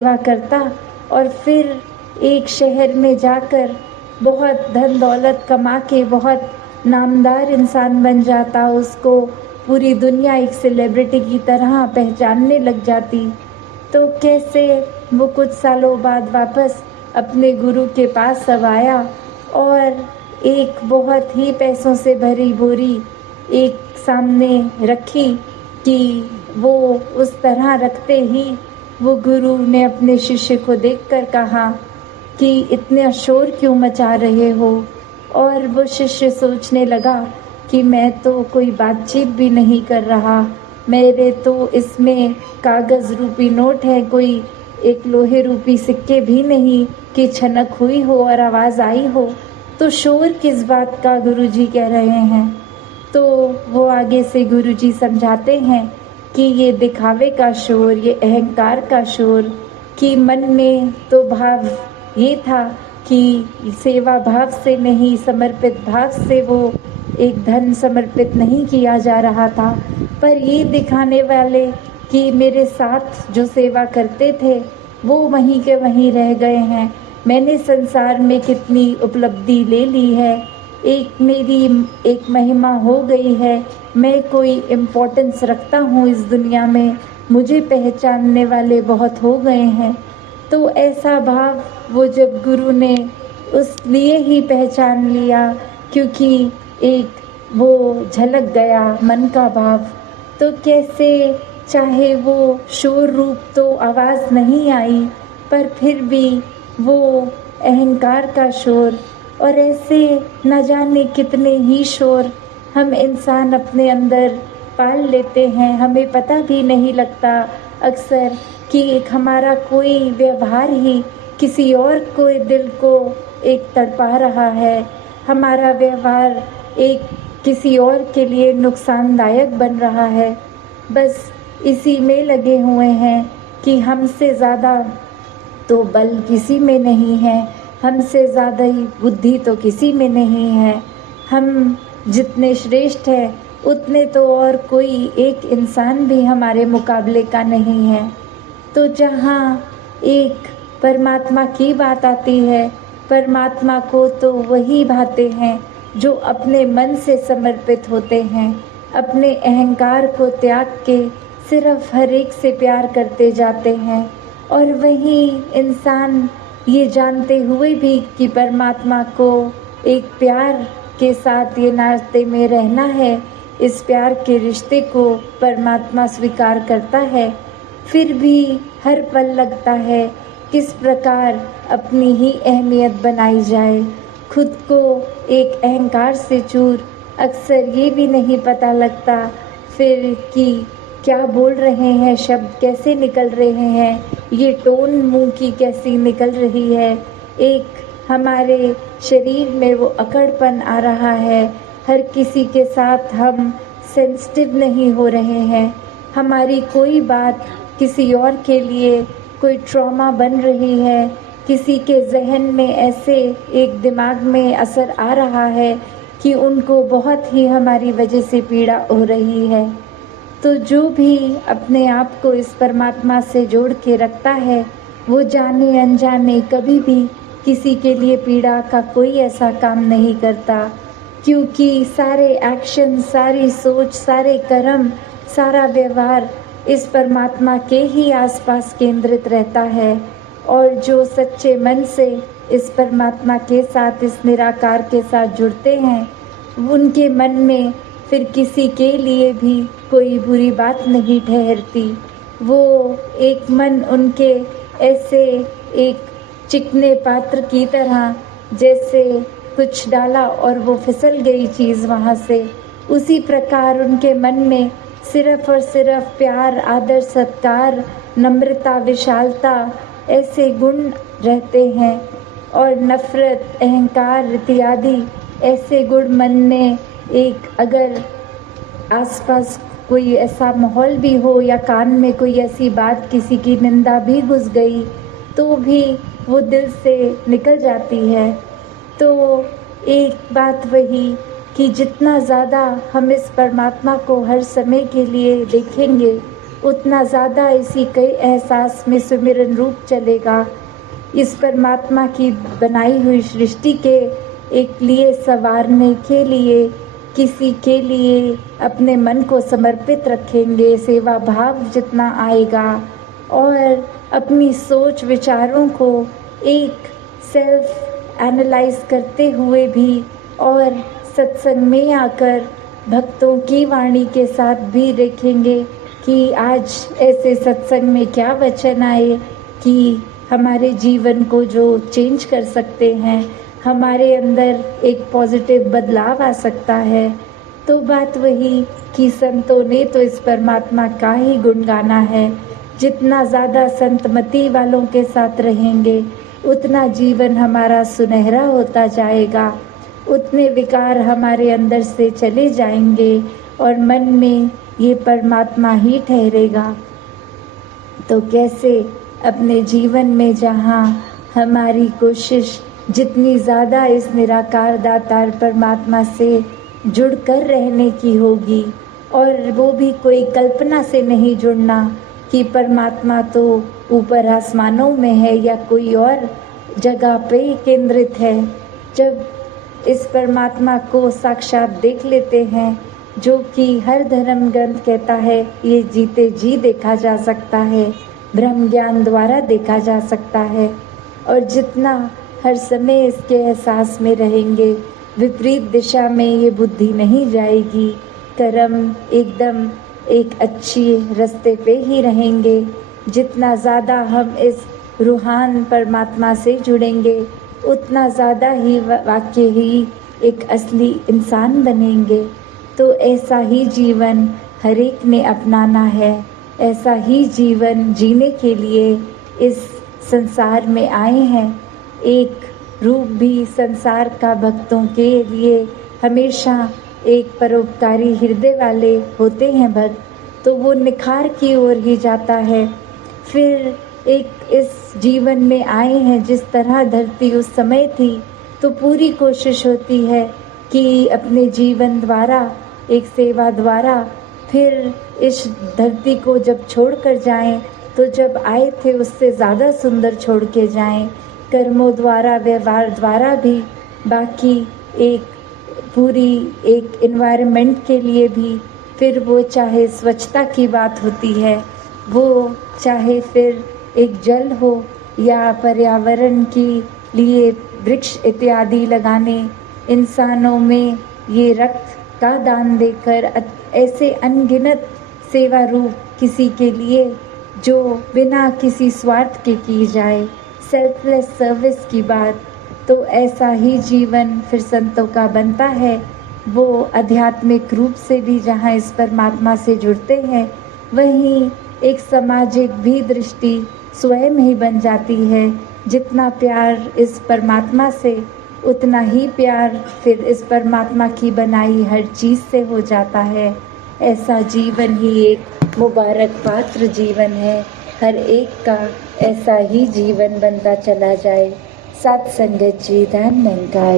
सेवा करता और फिर एक शहर में जाकर बहुत धन दौलत कमा के बहुत नामदार इंसान बन जाता, उसको पूरी दुनिया एक सेलिब्रिटी की तरह पहचानने लग जाती। तो कैसे वो कुछ सालों बाद वापस अपने गुरु के पास अब आया और एक बहुत ही पैसों से भरी बोरी एक सामने रखी कि वो उस तरह रखते ही वो गुरु ने अपने शिष्य को देखकर कहा कि इतना शोर क्यों मचा रहे हो। और वो शिष्य सोचने लगा कि मैं तो कोई बातचीत भी नहीं कर रहा, मेरे तो इसमें कागज़ रूपी नोट है, कोई एक लोहे रूपी सिक्के भी नहीं कि छनक हुई हो और आवाज़ आई हो, तो शोर किस बात का गुरुजी कह रहे हैं। तो वो आगे से गुरुजी समझाते हैं कि ये दिखावे का शोर, ये अहंकार का शोर, कि मन में तो भाव ये था कि सेवा भाव से नहीं, समर्पित भाव से वो एक धन समर्पित नहीं किया जा रहा था, पर ये दिखाने वाले कि मेरे साथ जो सेवा करते थे वो वहीं के वहीं रह गए हैं, मैंने संसार में कितनी उपलब्धि ले ली है, एक मेरी एक महिमा हो गई है, मैं कोई इम्पोर्टेंस रखता हूँ इस दुनिया में, मुझे पहचानने वाले बहुत हो गए हैं। तो ऐसा भाव वो जब गुरु ने उस लिए ही पहचान लिया क्योंकि एक वो झलक गया मन का भाव। तो कैसे चाहे वो शोर रूप तो आवाज़ नहीं आई, पर फिर भी वो अहंकार का शोर, और ऐसे न जाने कितने ही शोर हम इंसान अपने अंदर पाल लेते हैं, हमें पता भी नहीं लगता अक्सर कि एक हमारा कोई व्यवहार ही किसी और को दिल को एक तड़पा रहा है, हमारा व्यवहार एक किसी और के लिए नुकसानदायक बन रहा है। बस इसी में लगे हुए हैं कि हमसे ज़्यादा तो बल किसी में नहीं है, हमसे ज़्यादा ही बुद्धि तो किसी में नहीं है, हम जितने श्रेष्ठ हैं उतने तो और कोई एक इंसान भी हमारे मुकाबले का नहीं है। तो जहाँ एक परमात्मा की बात आती है, परमात्मा को तो वही भाते हैं जो अपने मन से समर्पित होते हैं, अपने अहंकार को त्याग के सिर्फ हर एक से प्यार करते जाते हैं। और वही इंसान ये जानते हुए भी कि परमात्मा को एक प्यार के साथ ये नाते में रहना है, इस प्यार के रिश्ते को परमात्मा स्वीकार करता है, फिर भी हर पल लगता है किस प्रकार अपनी ही अहमियत बनाई जाए, खुद को एक अहंकार से चूर। अक्सर ये भी नहीं पता लगता फिर कि क्या बोल रहे हैं, शब्द कैसे निकल रहे हैं, ये टोन मुंह की कैसी निकल रही है, एक हमारे शरीर में वो अकड़पन आ रहा है, हर किसी के साथ हम सेंसिटिव नहीं हो रहे हैं, हमारी कोई बात किसी और के लिए कोई ट्रॉमा बन रही है, किसी के जहन में ऐसे एक दिमाग में असर आ रहा है कि उनको बहुत ही हमारी वजह से पीड़ा हो रही है। तो जो भी अपने आप को इस परमात्मा से जोड़ के रखता है, वो जाने अनजाने कभी भी किसी के लिए पीड़ा का कोई ऐसा काम नहीं करता, क्योंकि सारे एक्शन, सारी सोच, सारे कर्म, सारा व्यवहार इस परमात्मा के ही आसपास केंद्रित रहता है। और जो सच्चे मन से इस परमात्मा के साथ, इस निराकार के साथ जुड़ते हैं, उनके मन में फिर किसी के लिए भी कोई बुरी बात नहीं ठहरती। वो एक मन उनके ऐसे एक चिकने पात्र की तरह, जैसे कुछ डाला और वो फिसल गई चीज़ वहाँ से, उसी प्रकार उनके मन में सिर्फ और सिर्फ प्यार, आदर, सत्कार, नम्रता, विशालता ऐसे गुण रहते हैं, और नफ़रत, अहंकार इत्यादि ऐसे गुण मन में एक अगर आसपास कोई ऐसा माहौल भी हो या कान में कोई ऐसी बात, किसी की निंदा भी घुस गई तो भी वो दिल से निकल जाती है। तो एक बात वही कि जितना ज़्यादा हम इस परमात्मा को हर समय के लिए देखेंगे, उतना ज़्यादा इसी के एहसास में सुमिरन रूप चलेगा। इस परमात्मा की बनाई हुई सृष्टि के एक लिए संवारने के लिए, किसी के लिए अपने मन को समर्पित रखेंगे, सेवा भाव जितना आएगा और अपनी सोच विचारों को एक सेल्फ एनालाइज करते हुए भी और सत्संग में आकर भक्तों की वाणी के साथ भी देखेंगे कि आज ऐसे सत्संग में क्या वचन आए कि हमारे जीवन को जो चेंज कर सकते हैं, हमारे अंदर एक पॉजिटिव बदलाव आ सकता है। तो बात वही कि संतों ने तो इस परमात्मा का ही गुण गाना है। जितना ज़्यादा संतमति वालों के साथ रहेंगे उतना जीवन हमारा सुनहरा होता जाएगा, उतने विकार हमारे अंदर से चले जाएंगे और मन में ये परमात्मा ही ठहरेगा। तो कैसे अपने जीवन में जहाँ हमारी कोशिश जितनी ज़्यादा इस निराकार दातार परमात्मा से जुड़कर रहने की होगी, और वो भी कोई कल्पना से नहीं जुड़ना कि परमात्मा तो ऊपर आसमानों में है या कोई और जगह पे केंद्रित है। जब इस परमात्मा को साक्षात देख लेते हैं, जो कि हर धर्म ग्रंथ कहता है ये जीते जी देखा जा सकता है, ब्रह्म ज्ञान द्वारा देखा जा सकता है, और जितना हर समय इसके एहसास में रहेंगे, विपरीत दिशा में ये बुद्धि नहीं जाएगी, कर्म एकदम एक अच्छी रास्ते पे ही रहेंगे। जितना ज़्यादा हम इस रूहान परमात्मा से जुड़ेंगे उतना ज़्यादा ही वाकई ही एक असली इंसान बनेंगे। तो ऐसा ही जीवन हर एक ने अपनाना है, ऐसा ही जीवन जीने के लिए इस संसार में आए हैं। एक रूप भी संसार का भक्तों के लिए हमेशा एक परोपकारी हृदय वाले होते हैं भक्त, तो वो निखार की ओर ही जाता है। फिर एक इस जीवन में आए हैं, जिस तरह धरती उस समय थी, तो पूरी कोशिश होती है कि अपने जीवन द्वारा, एक सेवा द्वारा फिर इस धरती को जब छोड़ कर जाएं, तो जब आए थे उससे ज़्यादा सुंदर छोड़ के जाएं, कर्मों द्वारा, व्यवहार द्वारा भी। बाकी एक पूरी एक एनवायरनमेंट के लिए भी, फिर वो चाहे स्वच्छता की बात होती है, वो चाहे फिर एक जल हो या पर्यावरण के लिए वृक्ष इत्यादि लगाने, इंसानों में ये रक्त का दान देकर ऐसे अनगिनत सेवा रूप किसी के लिए जो बिना किसी स्वार्थ के की जाए, सेल्फलेस सर्विस की बात। तो ऐसा ही जीवन फिर संतों का बनता है। वो आध्यात्मिक रूप से भी जहाँ इस परमात्मा से जुड़ते हैं, वहीं एक सामाजिक भी दृष्टि स्वयं ही बन जाती है। जितना प्यार इस परमात्मा से, उतना ही प्यार फिर इस परमात्मा की बनाई हर चीज़ से हो जाता है। ऐसा जीवन ही एक मुबारक पात्र जीवन है। हर एक का ऐसा ही जीवन बनता चला जाए। सत्संगत जी, धन निरंकार।